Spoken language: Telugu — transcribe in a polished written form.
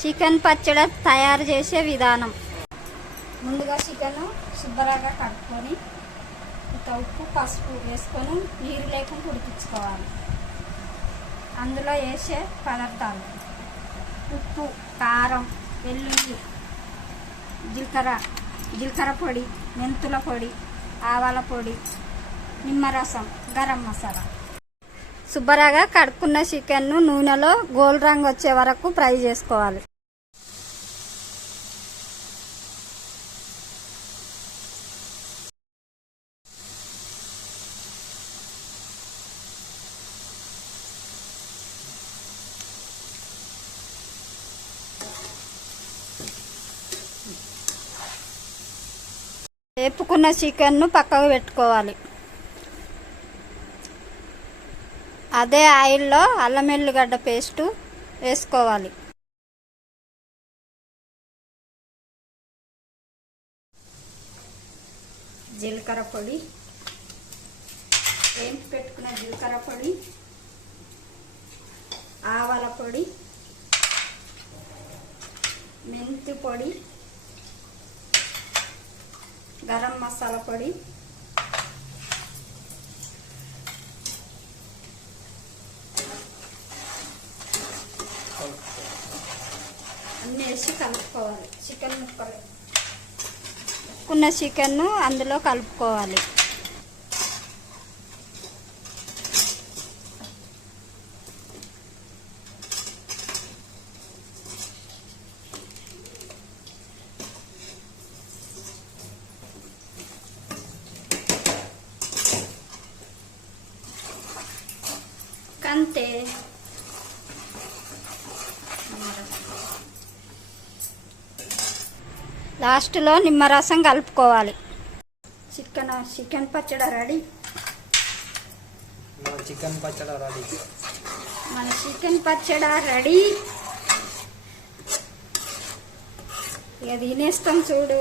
చికెన్ పచ్చడి తయారు చేసే విధానం. ముందుగా చికెన్ శుభ్రంగా కడుక్కొని ఇంత ఉప్పు పసుపు వేసుకొని నీరు లేకుండా ఉడికించుకోవాలి. అందులో వేసే పదార్థాలు ఉప్పు, కారం, వెల్లుల్లి, జీలకర్ర పొడి, మెంతుల పొడి, ఆవాల పొడి, నిమ్మరసం, గరం మసాలా. శుభ్రంగా కడుక్కున్న చికెన్ను నూనెలో గోల్డ్ రంగు వచ్చే వరకు ఫ్రై చేసుకోవాలి. వేపుకున్న చికెన్ను పక్కకు పెట్టుకోవాలి. అదే ఆయిల్లో అల్లం వెల్లిగడ్డ పేస్టు వేసుకోవాలి. జీలకర్ర పొడి, వేంపి పెట్టుకున్న జీలకర్ర పొడి, ఆవాల పొడి, మెంతి పొడి, గరం మసాలా పొడి, అన్నీ వేసి కలుపుకోవాలి. చికెన్ ముక్కలు వేసుకున్న చికెన్ను అందులో కలుపుకోవాలి. అంతే. లాస్ట్లో నిమ్మరసం కలుపుకోవాలి. చికెన్ పచ్చడి రెడీ. మన చికెన్ పచ్చడి రెడీ. ఇక తినేస్తాం చూడు.